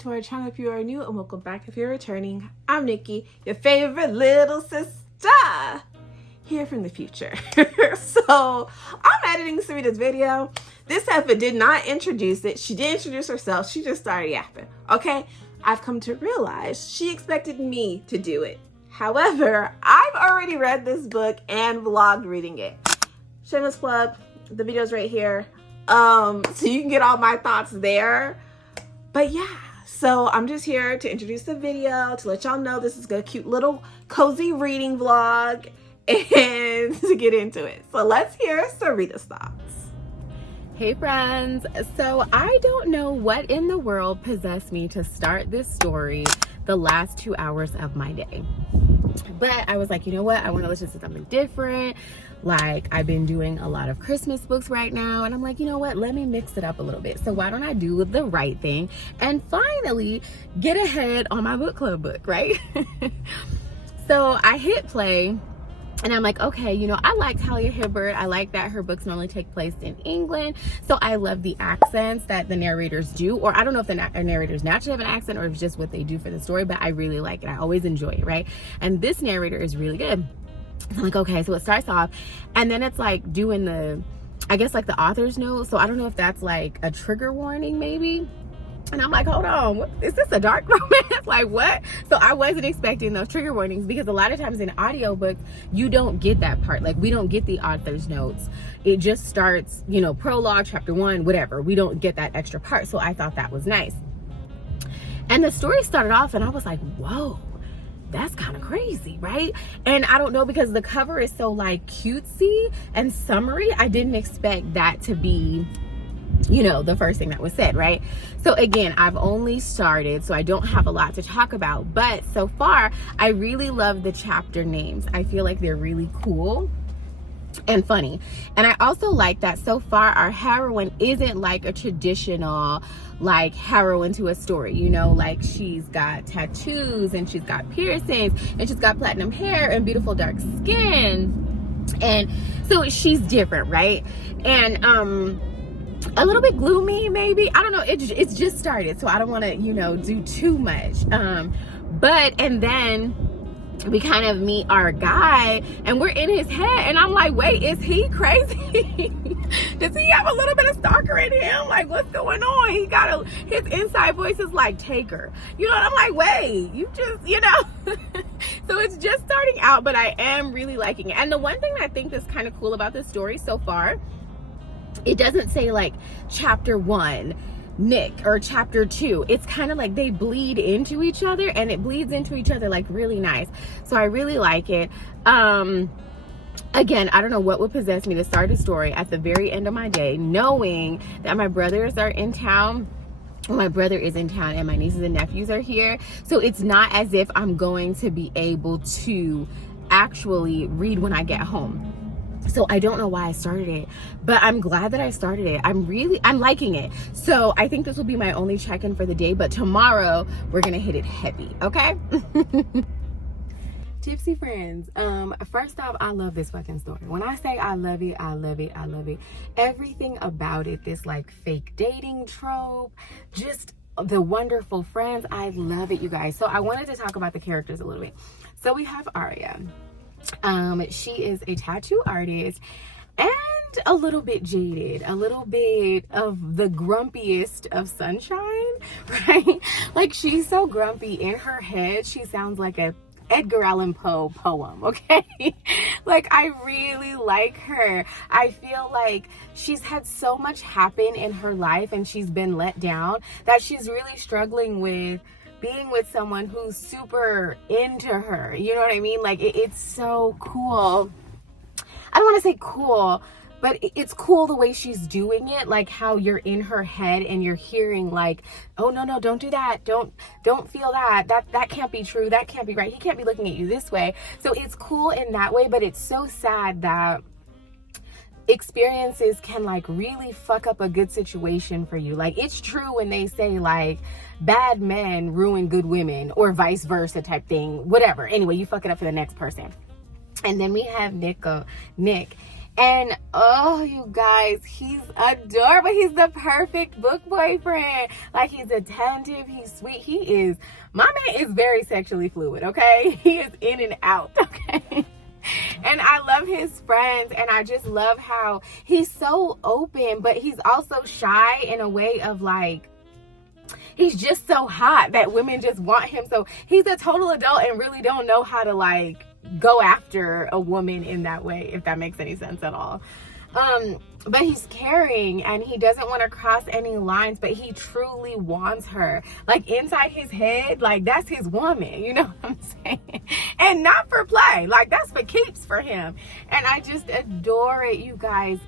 to our channel if you are new, and welcome back if you're returning. I'm Nikki, your favorite little sister, here from the future. So I'm editing Sarita's video. This heifer did not introduce it. She did introduce herself. She just started yapping. Okay, I've come to realize she expected me to do it. However, I've already read this book and vlogged reading it. Shameless plug, the video's right here. So you can get all my thoughts there. But yeah, so I'm just here to introduce the video, to let y'all know this is a cute little cozy reading vlog, and to get into it. So let's hear Sarita's thoughts. Hey friends, so I don't know what in the world possessed me to start this story the last 2 hours of my day. But I was like, you know what? I want to listen to something different. Like, I've been doing a lot of Christmas books right now, and I'm like, you know what? Let me mix it up a little bit. So why don't I do the right thing and finally get ahead on my book club book, right? So I hit play. And I'm like, okay, you know, I like Talia Hibbert. I like that her books normally take place in England. So I love the accents that the narrators do. Or I don't know if the narrators naturally have an accent or if it's just what they do for the story, but I really like it. I always enjoy it, right? And this narrator is really good. I'm like, okay, so it starts off and then it's like doing the, I guess like the author's note. So I don't know if that's like a trigger warning maybe. And I'm like, hold on, what, is this a dark romance? Like what? So I wasn't expecting those trigger warnings because a lot of times in audiobooks, you don't get that part. Like we don't get the author's notes. It just starts, you know, prologue, chapter 1, whatever. We don't get that extra part. So I thought that was nice. And the story started off and I was like, whoa, that's kind of crazy, right? And I don't know, because the cover is so like cutesy and summery. I didn't expect that to be, you know, the first thing that was said, right? So again, I've only started, so I don't have a lot to talk about, but so far I really love the chapter names. I feel like they're really cool and funny. And I also like that so far our heroine isn't like a traditional like heroine to a story, you know, like she's got tattoos and she's got piercings and she's got platinum hair and beautiful dark skin, and so she's different, right? And a little bit gloomy maybe, I don't know, it's just started, so I don't want to, you know, do too much. But and then we kind of meet our guy and we're in his head and I'm like, wait, is he crazy? Does he have a little bit of stalker in him? Like, what's going on? He got his inside voice is like Taker, you know. And I'm like, wait, you just, you know. So it's just starting out, but I am really liking it. And the one thing that I think is kind of cool about this story so far, it doesn't say like chapter 1 Nick or chapter 2. It's kind of like they bleed into each other, and it bleeds into each other like really nice. So I really like it. Again, I don't know what would possess me to start a story at the very end of my day, knowing that my brothers are in town. My brother is in town and my nieces and nephews are here. So it's not as if I'm going to be able to actually read when I get home. So I don't know why I started it, but I'm glad that I started it. I'm liking it. So I think this will be my only check-in for the day, but tomorrow we're gonna hit it heavy, okay? Tipsy friends, first off, I love this fucking story. When I say I love it, I love it, I love it. Everything about it, this like fake dating trope, just the wonderful friends, I love it, you guys. So I wanted to talk about the characters a little bit. So we have Aria. She is a tattoo artist and a little bit jaded, a little bit of the grumpiest of sunshine, right? Like she's so grumpy. In her head she sounds like a Edgar Allan Poe poem, okay? Like I really like her. I feel like she's had so much happen in her life and she's been let down that she's really struggling with being with someone who's super into her, you know what I mean? Like it's so cool. I don't want to say cool, but it's cool the way she's doing it, like how you're in her head and you're hearing like, oh no, don't do that, don't feel that can't be true, that can't be right, he can't be looking at you this way. So it's cool in that way, but it's so sad that experiences can like really fuck up a good situation for you. Like it's true when they say like bad men ruin good women or vice versa type thing, whatever. Anyway, you fuck it up for the next person. And then we have Nick, And oh, you guys, he's adorable. He's the perfect book boyfriend. Like, he's attentive, he's sweet. My man is very sexually fluid, okay? He is in and out, okay? And I love his friends, and I just love how he's so open, but he's also shy in a way of like, he's just so hot that women just want him. So he's a total adult and really don't know how to like go after a woman in that way, if that makes any sense at all. But he's caring, and he doesn't want to cross any lines, but he truly wants her. Like, inside his head, like, that's his woman, you know what I'm saying? And not for play, like, that's for keeps for him. And I just adore it, you guys.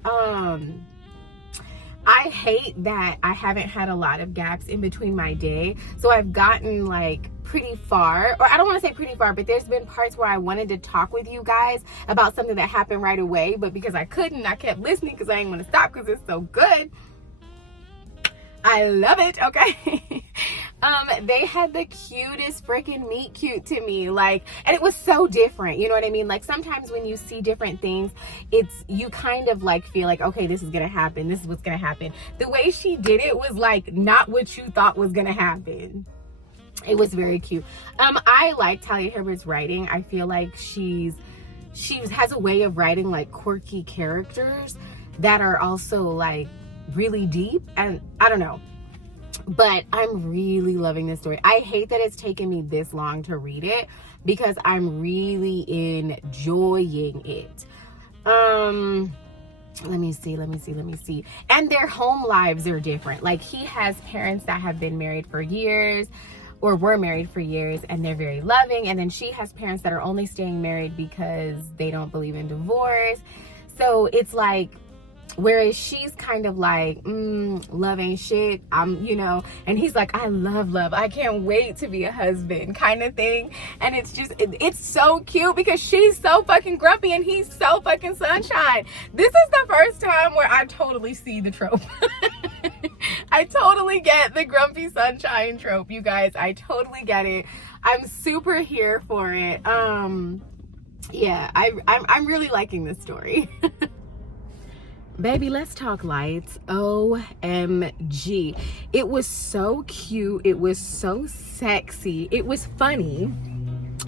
I hate that I haven't had a lot of gaps in between my day. So I've gotten like pretty far, or I don't want to say pretty far, but there's been parts where I wanted to talk with you guys about something that happened right away, but because I couldn't, I kept listening because I didn't want to stop because it's so good. I love it, okay? They had the cutest freaking meet cute to me, like, and it was so different, you know what I mean? Like, sometimes when you see different things, you kind of like feel like, okay, this is gonna happen, this is what's gonna happen. The way she did it was like not what you thought was gonna happen. It was very cute. I like Talia Hibbert's writing. I feel like she has a way of writing like quirky characters that are also like really deep, and I don't know, but I'm really loving this story. I hate that it's taken me this long to read it because I'm really enjoying it. Let me see. And their home lives are different. Like, he has parents that have been married for years or were married for years, and they're very loving. And then she has parents that are only staying married because they don't believe in divorce. So it's like, whereas she's kind of like, love ain't shit, you know, and he's like, I love, I can't wait to be a husband, kind of thing. And it's just, it's so cute because she's so fucking grumpy and he's so fucking sunshine. This is the first time where I totally see the trope. I totally get the grumpy sunshine trope, you guys. I totally get it. I'm super here for it. Yeah, I'm really liking this story. Baby, let's talk lights. OMG. It was so cute. It was so sexy. It was funny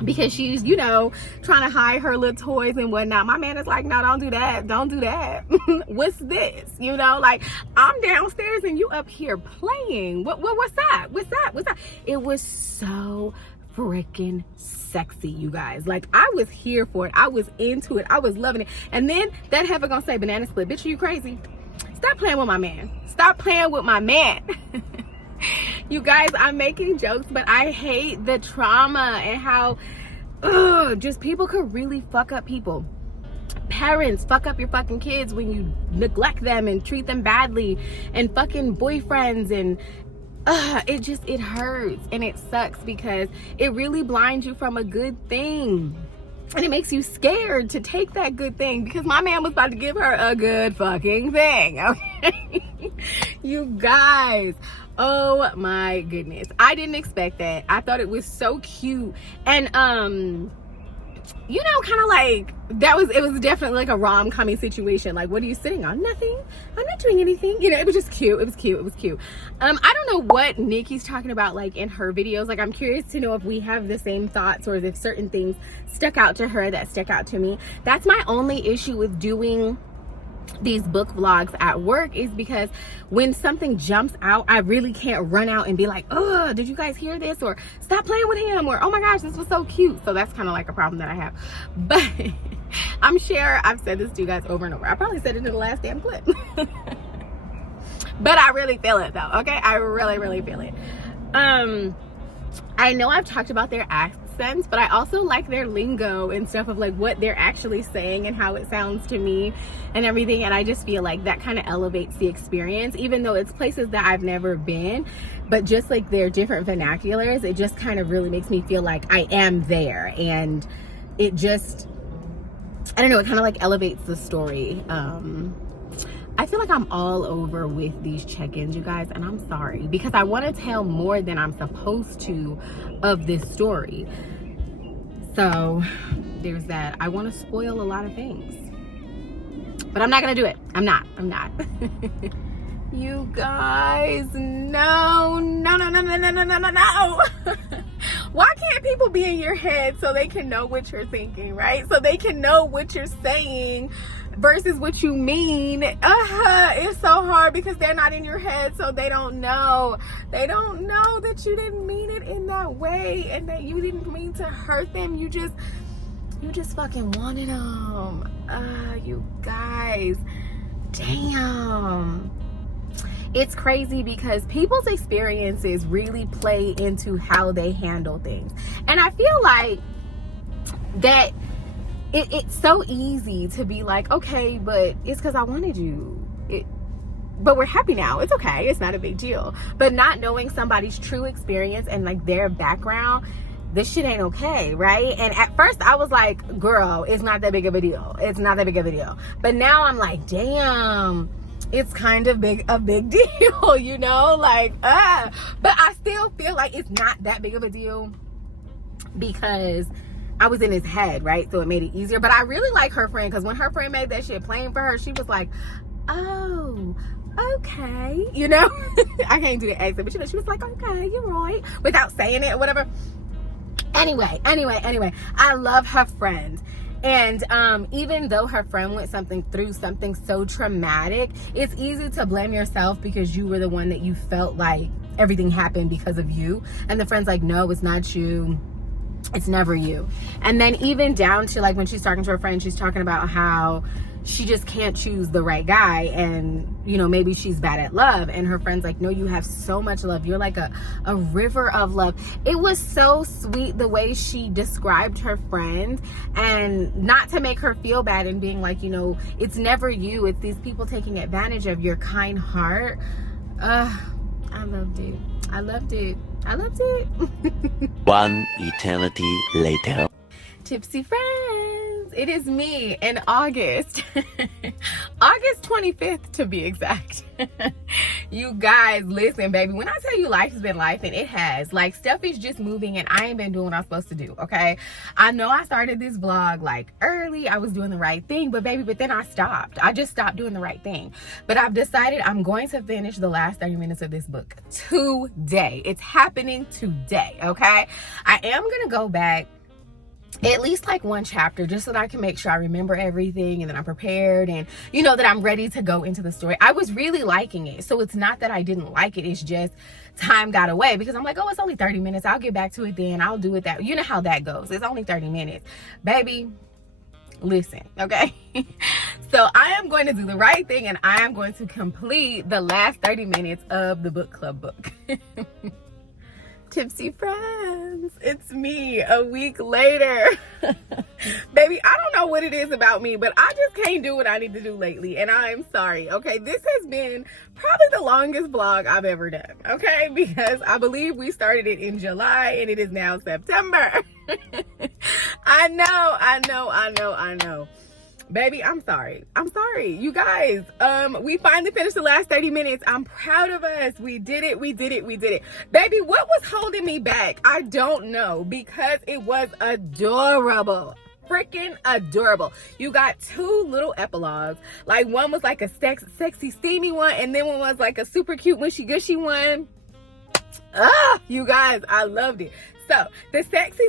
because she's, you know, trying to hide her little toys and whatnot. My man is like, no, don't do that. Don't do that. What's this? You know, like, I'm downstairs and you up here playing. What's that? What's that? It was so freaking sexy, you guys. Like, I was here for it. I was into it. I was loving it. And then that heifer gonna say, banana split. Bitch, are you crazy? Stop playing with my man. Stop playing with my man. You guys, I'm making jokes, but I hate the trauma and how just people could really fuck up people. Parents fuck up your fucking kids when you neglect them and treat them badly, and fucking boyfriends, and it hurts and it sucks because it really blinds you from a good thing, and it makes you scared to take that good thing, because my man was about to give her a good fucking thing, okay? You guys, oh my goodness, I didn't expect that. I thought it was so cute, and you know, kind of like, it was definitely like a rom-commy situation. Like, what are you sitting on? Nothing. I'm not doing anything. You know, it was just cute. It was cute. I don't know what Nikki's talking about, like, in her videos. Like, I'm curious to know if we have the same thoughts, or if certain things stuck out to her that stuck out to me. That's my only issue with doing these book vlogs at work, is because when something jumps out, I really can't run out and be like, oh, did you guys hear this? Or stop playing with him, or oh my gosh, this was so cute. So that's kind of like a problem that I have. But I'm sure I've said this to you guys over and over. I probably said it in the last damn clip. But I really feel it though, okay? I really feel it. I know I've talked about their accents, but I also like their lingo and stuff of like what they're actually saying and how it sounds to me and everything. And I just feel like that kind of elevates the experience, even though it's places that I've never been, but just like their different vernaculars, it just kind of really makes me feel like I am there. And it just, I don't know, it kind of like elevates the story. I feel like I'm all over with these check-ins, you guys, and I'm sorry, because I want to tell more than I'm supposed to of this story. So there's that. I want to spoil a lot of things. But I'm not gonna do it. I'm not. You guys, no. Why can't people be in your head so they can know what you're thinking, right? So they can know what you're saying versus what you mean. It's so hard because they're not in your head, so they don't know. They don't know that you didn't mean it in that way and that you didn't mean to hurt them. You just fucking wanted them. You guys, damn. It's crazy because people's experiences really play into how they handle things. And I feel like that it's so easy to be like, okay, but it's because I wanted you. But we're happy now. It's okay. It's not a big deal. But not knowing somebody's true experience and like their background, this shit ain't okay, right? And at first I was like, girl, it's not that big of a deal. It's not that big of a deal. But now I'm like, damn, it's kind of a big deal, you know? Like, but I still feel like it's not that big of a deal because I was in his head, right? So it made it easier. But I really like her friend because when her friend made that shit plain for her, she was like, oh, okay. You know? I can't do the accent, but you know, she was like, okay, you're right. Without saying it or whatever. Anyway, I love her friend. And even though her friend went through something so traumatic, it's easy to blame yourself because you were the one that you felt like everything happened because of you. And the friend's like, no, it's not you. It's never you. And then even down to like when she's talking to her friend, she's talking about how she just can't choose the right guy, and you know, maybe she's bad at love. And her friend's like, no, you have so much love. You're like a river of love. It was so sweet the way she described her friend, and not to make her feel bad and being like, you know, it's never you, it's these people taking advantage of your kind heart. I loved it. One eternity later. Tipsy friends, it is me in August. August 25th to be exact. You guys, listen, baby, when I tell you life has been life, and it has, like, stuff is just moving and I ain't been doing what I'm supposed to do, okay? I know I started this vlog like early, I was doing the right thing, but then I stopped. I just stopped doing the right thing. But I've decided I'm going to finish the last 30 minutes of this book today. It's happening today, okay? I am gonna go back at least like one chapter just so that I can make sure I remember everything and that I'm prepared and you know that I'm ready to go into the story. I was really liking it, so it's not that I didn't like it, it's just time got away because I'm like, oh, it's only 30 minutes, I'll get back to it then, I'll do it that, you know how that goes, it's only 30 minutes, baby. Listen, okay? So I am going to do the right thing and I am going to complete the last 30 minutes of the book club book. Tipsy friends, it's me a week later. Baby, I don't know what it is about me, but I just can't do what I need to do lately, and I am sorry, okay? This has been probably the longest vlog I've ever done, okay? Because I believe we started it in July and it is now September. I know. Baby, I'm sorry. You guys, we finally finished the last 30 minutes. I'm proud of us. We did it. Baby, what was holding me back? I don't know, because it was adorable. Freaking adorable. You got two little epilogues. Like, one was like a sexy, steamy one, and then one was like a super cute, mushy, gushy one. You guys, I loved it. So the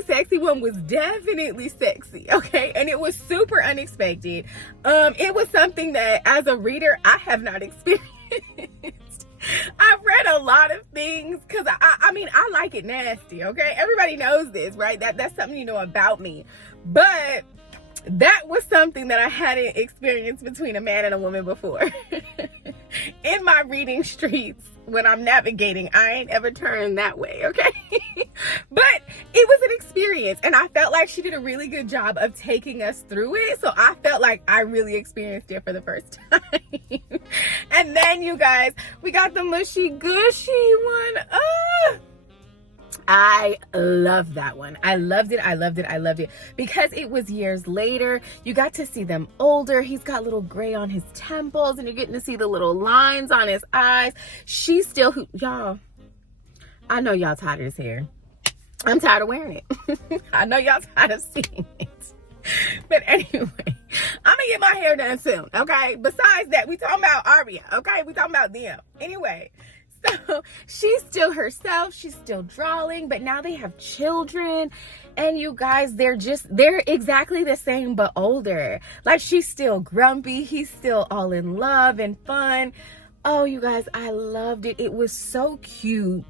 sexy one was definitely sexy, okay? And it was super unexpected. It was something that as a reader, I have not experienced. I've read a lot of things because I mean, I like it nasty, okay? Everybody knows this, right? That's something you know about me. But that was something that I hadn't experienced between a man and a woman before. In my reading streets, when I'm navigating, I ain't ever turned that way, okay? But it was an experience, and I felt like she did a really good job of taking us through it, so I felt like I really experienced it for the first time. And then, you guys, we got the mushy gushy one. I love that one. I loved it because it was years later. You got to see them older. He's got little gray on his temples and you're getting to see the little lines on his eyes. She's still y'all, I know y'all tired of his hair. I'm tired of wearing it. I know y'all tired of seeing it. But anyway, I'm gonna get my hair done soon, okay? Besides that, we talking about Aria, okay? We talking about them. Anyway, so she's still herself. She's still drawing, but now they have children. And you guys, they're exactly the same, but older. Like, she's still grumpy. He's still all in love and fun. Oh, you guys, I loved it. It was so cute.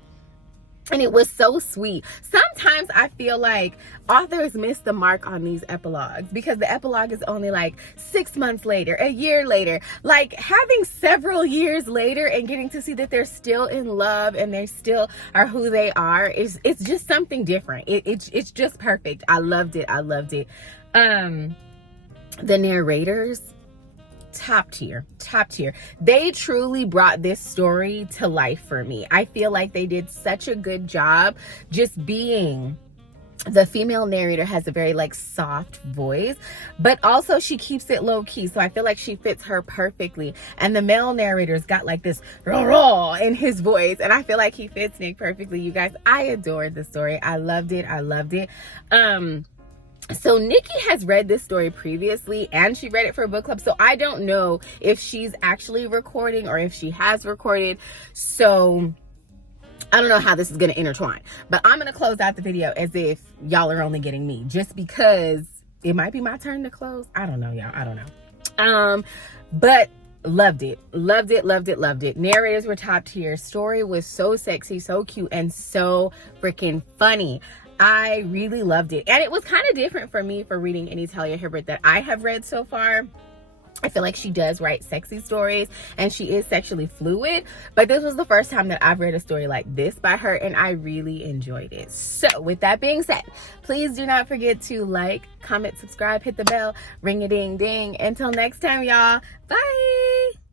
And it was so sweet. Sometimes I feel like authors miss the mark on these epilogues because the epilogue is only like 6 months later, a year later. Like, having several years later and getting to see that they're still in love and they still are who they are, it's just something different. It's just perfect. I loved it. I loved it. The narrators, top tier. They truly brought this story to life for me. I feel like they did such a good job just being. The female narrator has a very like soft voice, but also she keeps it low key. So I feel like she fits her perfectly. And the male narrator's got like this raw in his voice. And I feel like he fits Nick perfectly. You guys, I adored the story. I loved it. So Nikki has read this story previously and she read it for a book club. So I don't know if she's actually recording or if she has recorded. So I don't know how this is going to intertwine, but I'm going to close out the video as if y'all are only getting me just because it might be my turn to close. I don't know, y'all. I don't know. But loved it. Narrators were top tier. Story was so sexy, so cute, and so freaking funny. I really loved it. And it was kind of different for me for reading any Talia Hibbert that I have read so far. I feel like she does write sexy stories and she is sexually fluid, but this was the first time that I've read a story like this by her and I really enjoyed it. So with that being said, please do not forget to like, comment, subscribe, hit the bell, ring a ding ding. Until next time, y'all. Bye.